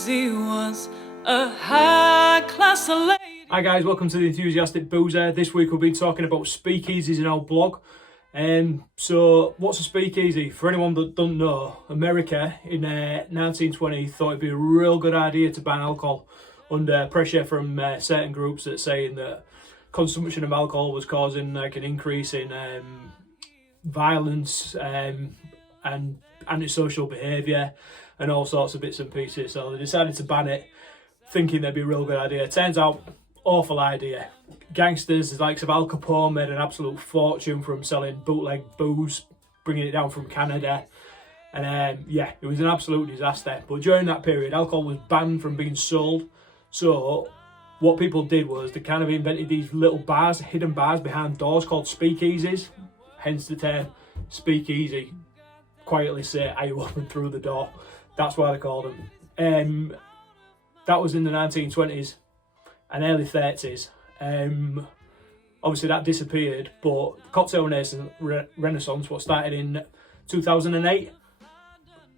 Speakeasy was a high-class lady. Hi guys, welcome to the Enthusiastic Boozer. This week we'll be talking about speakeasies in our blog. So what's a speakeasy? For anyone that don't know, America in 1920 thought it'd be a real good idea to ban alcohol under pressure from certain groups that saying that consumption of alcohol was causing like an increase in violence and antisocial behaviour and all sorts of bits and pieces. So they decided to ban it, thinking that'd be a real good idea. Turns out, awful idea. Gangsters, the likes of Al Capone, made an absolute fortune from selling bootleg booze, bringing it down from Canada. And yeah, it was an absolute disaster. But during that period, alcohol was banned from being sold. So what people did was they kind of invented these little bars, hidden bars behind doors called speakeasies. Hence the term speakeasy. Quietly say, are you open through the door? That's why they called them. That was in the 1920s and early 30s. Obviously that disappeared, but the cocktail renaissance, what started in 2008,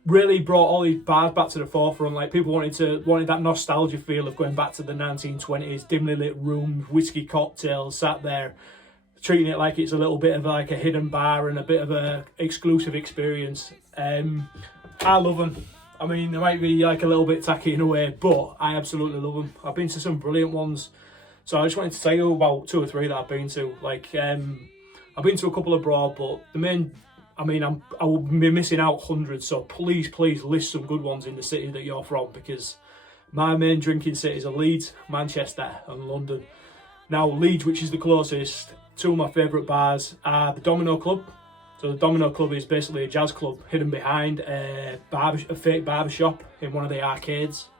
really brought all these bars back to the forefront. Like people wanted that nostalgia feel of going back to the 1920s, dimly lit rooms, whiskey cocktails, sat there, treating it like it's a little bit of like a hidden bar and a bit of a exclusive experience. I love them. I mean, they might be like a little bit tacky in a way, but I absolutely love them. I've been to some brilliant ones. So I just wanted to tell you about 2 or 3 that I've been to. Like, I've been to a couple abroad, but the main, I will be missing out hundreds. So please list some good ones in the city that you're from, because my main drinking cities are Leeds, Manchester and London. Now Leeds, which is the closest, 2 of my favourite bars are the Domino Club. So the Domino Club is basically a jazz club hidden behind a fake barber shop in one of the arcades.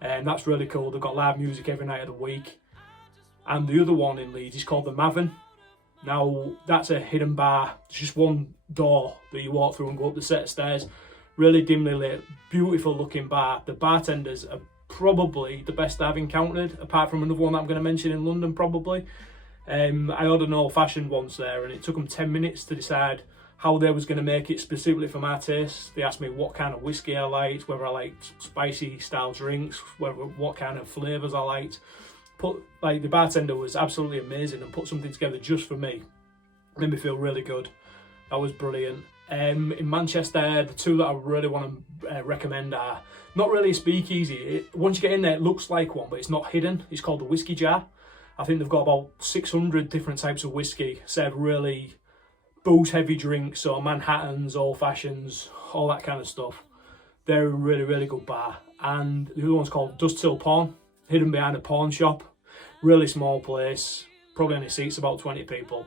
And that's really cool. They've got live music every night of the week. And the other one in Leeds is called the Mavin. Now that's a hidden bar. It's just one door that you walk through and go up the set of stairs. Really dimly lit, beautiful looking bar. The bartenders are probably the best I've encountered, apart from another one that I'm going to mention in London probably. I ordered an old fashioned once there and it took them 10 minutes to decide how they was going to make it specifically for my taste. They asked me what kind of whiskey I liked, whether I liked spicy style drinks, what kind of flavours I liked. The bartender was absolutely amazing and put something together just for me. Made me feel really good. That was brilliant. In Manchester, the 2 that I really want to recommend are not really a speakeasy. Once you get in there, it looks like one, but it's not hidden. It's called the Whiskey Jar. I think they've got about 600 different types of whiskey, serve really booze heavy drinks, so Manhattans, old fashions, all that kind of stuff. They're a really good bar. And the other one's called Dust Till Pawn, hidden behind a pawn shop. Really small place, probably only seats about 20 people.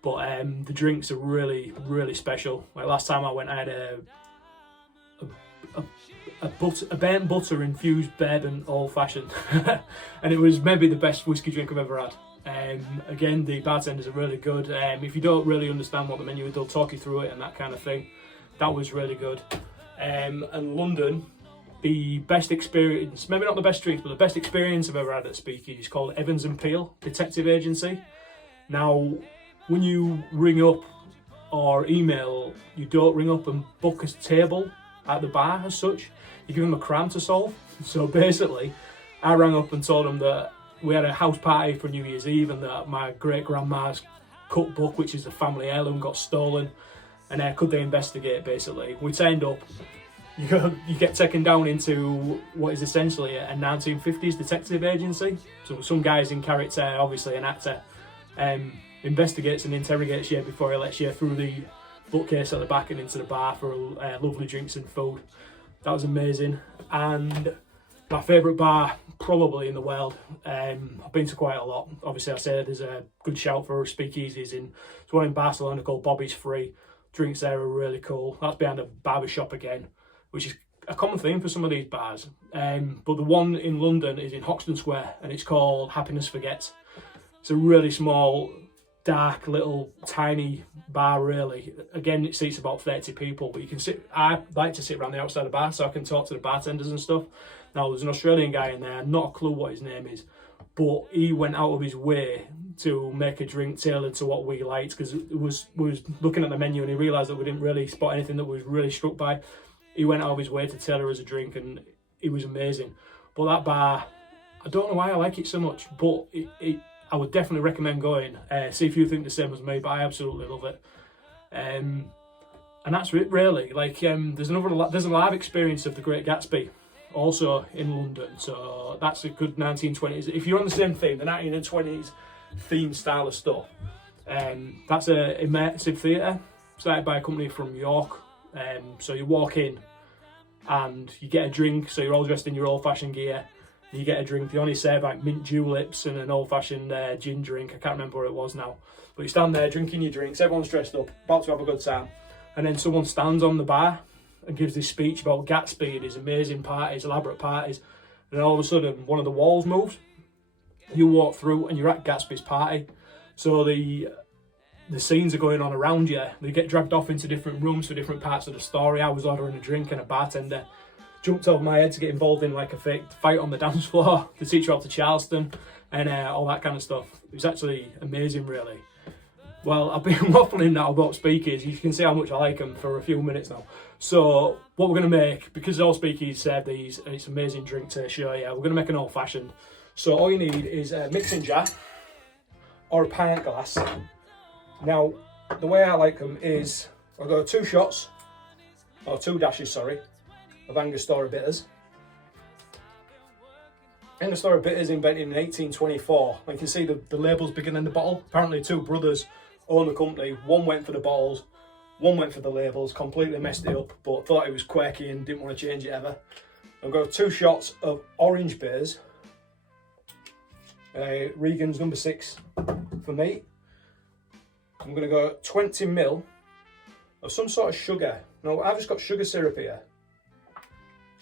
But the drinks are really special. Like last time I went, I had a burnt butter infused bourbon old fashioned and it was maybe the best whiskey drink I've ever had. Again, the bartenders are really good. If you don't really understand what the menu is, they'll talk you through it and that kind of thing. That was really good. And London, the best experience, maybe not the best drinks, but the best experience I've ever had at Speakeasy is called Evans and Peel Detective Agency. Now, when you ring up or email, you don't ring up and book a table at the bar as such. You give them a crime to solve. So basically, I rang up and told them that we had a house party for New Year's Eve and that my great grandma's cookbook, which is a family heirloom, got stolen. And could they investigate? Basically, we turned up. You get taken down into what is essentially a 1950s detective agency. So some guy's in character, obviously an actor, investigates and interrogates you before he lets you through the bookcase at the back and into the bar for lovely drinks and food. That was amazing. And my favourite bar probably in the world, I've been to quite a lot. Obviously I said there's a good shout for speakeasies. There's one in Barcelona called Bobby's Free. Drinks there are really cool. That's behind a barber shop again, which is a common theme for some of these bars. But the one in London is in Hoxton Square and it's called Happiness Forgets. It's a really small, dark, little, tiny bar really. Again, it seats about 30 people, but you can sit, I like to sit around the outside of the bar so I can talk to the bartenders and stuff. Now, there's an Australian guy in there, not a clue what his name is, but he went out of his way to make a drink tailored to what we liked, because we was looking at the menu and he realised that we didn't really spot anything that we was really struck by. He went out of his way to tailor us a drink, and it was amazing. But that bar, I don't know why I like it so much, but I would definitely recommend going. See if you think the same as me, but I absolutely love it. And that's it really. Like there's a live experience of The Great Gatsby also in London, so that's a good 1920s. If you're on the same theme, the 1920s theme style of stuff, that's a immersive theatre started by a company from York. So you walk in and you get a drink, so you're all dressed in your old-fashioned gear. You get a drink, they only serve like mint juleps and an old-fashioned gin drink. I can't remember what it was now. But you stand there drinking your drinks, everyone's dressed up, about to have a good time. And then someone stands on the bar and gives this speech about Gatsby and his amazing parties, elaborate parties. And all of a sudden, one of the walls moves. You walk through and you're at Gatsby's party. So the scenes are going on around you. They get dragged off into different rooms for different parts of the story. I was ordering a drink and a bartender jumped over my head to get involved in like a fake fight on the dance floor, the teacher out to Charleston, and all that kind of stuff. It was actually amazing, really. Well, I've been waffling now about Speakeasies. You can see how much I like them for a few minutes now. So what we're going to make, because all Speakeasies serve these, and it's an amazing drink to show you, we're going to make an old-fashioned. So all you need is a mixing jar or a pint glass. Now, the way I like them is I'll go 2 shots, or 2 dashes, sorry, of Angostura bitters. Angostura bitters invented in 1824. You can see the labels beginning the bottle. Apparently 2 brothers own the company. One went for the bottles, one went for the labels, completely messed it up, but thought it was quirky and didn't want to change it ever. I've got 2 shots of orange bitters. Regan's number 6 for me. I'm going to go 20 ml of some sort of sugar. Now, I've just got sugar syrup here.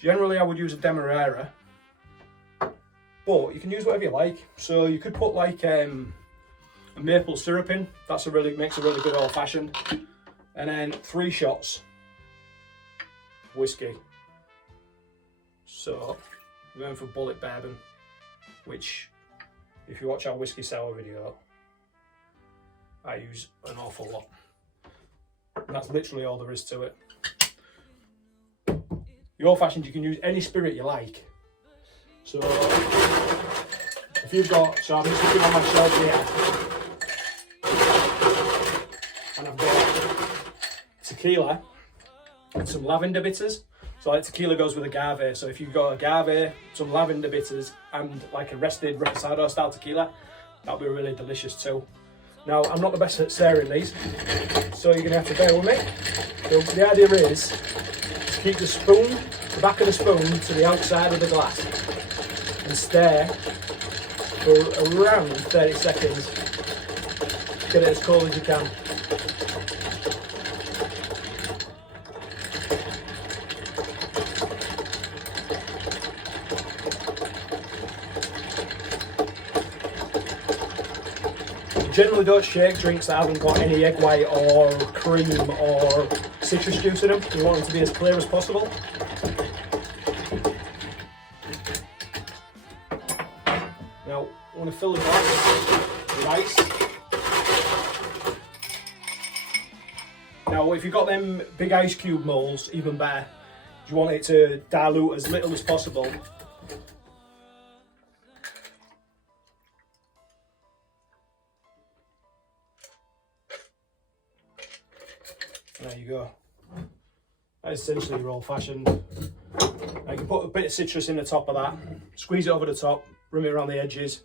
Generally, I would use a Demerara, but you can use whatever you like. So you could put like a maple syrup in. Makes a really good old fashioned. And then 3 shots whiskey. So I'm going for Bulleit Bourbon, which, if you watch our whiskey sour video, I use an awful lot. And that's literally all there is to it. The old fashioned, you can use any spirit you like. So if you've got, so I'm just looking on my shelf here, and I've got tequila and some lavender bitters. So like tequila goes with agave. So if you've got agave, some lavender bitters, and like a rested reposado style tequila, that'll be really delicious too. Now, I'm not the best at stirring these, so you're gonna have to bear with me. So the idea is to keep the back of the spoon to the outside of the glass and stir for around 30 seconds. Get it as cold as you can. Generally don't shake drinks that haven't got any egg white or cream or citrus juice in them. You want them to be as clear as possible. Now, I want to fill the glass with ice. Now, if you've got them big ice cube molds, even better. You want it to dilute as little as possible. There you go. That is essentially your old fashioned. Now you can put a bit of citrus in the top of that, squeeze it over the top, rim it around the edges.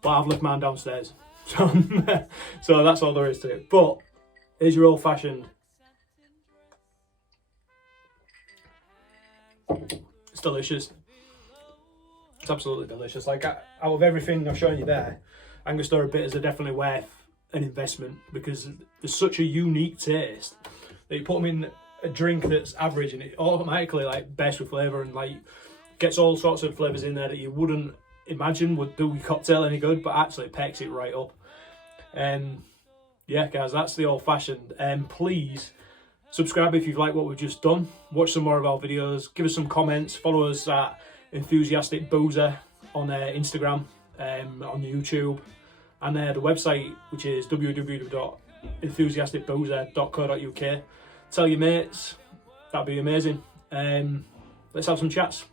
But I've left mine downstairs. So that's all there is to it. But here's your old fashioned. It's delicious. It's absolutely delicious. Like out of everything I've shown you there, Angostura bitters are definitely worth an investment because there's such a unique taste that you put them in a drink that's average and it automatically like bursts with flavour and like gets all sorts of flavours in there that you wouldn't imagine would do your cocktail any good, but actually pecks it right up. Yeah guys, that's the old fashioned. Please subscribe if you've liked what we've just done. Watch some more of our videos, give us some comments, follow us at Enthusiastic Boozer on Instagram, on YouTube, and the website, which is www.enthusiasticboozer.co.uk. Tell your mates, that'd be amazing. Let's have some chats.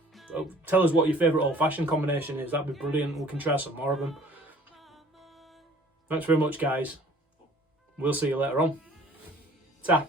Tell us what your favourite old-fashioned combination is. That'd be brilliant. We can try some more of them. Thanks very much, guys. We'll see you later on. Ta.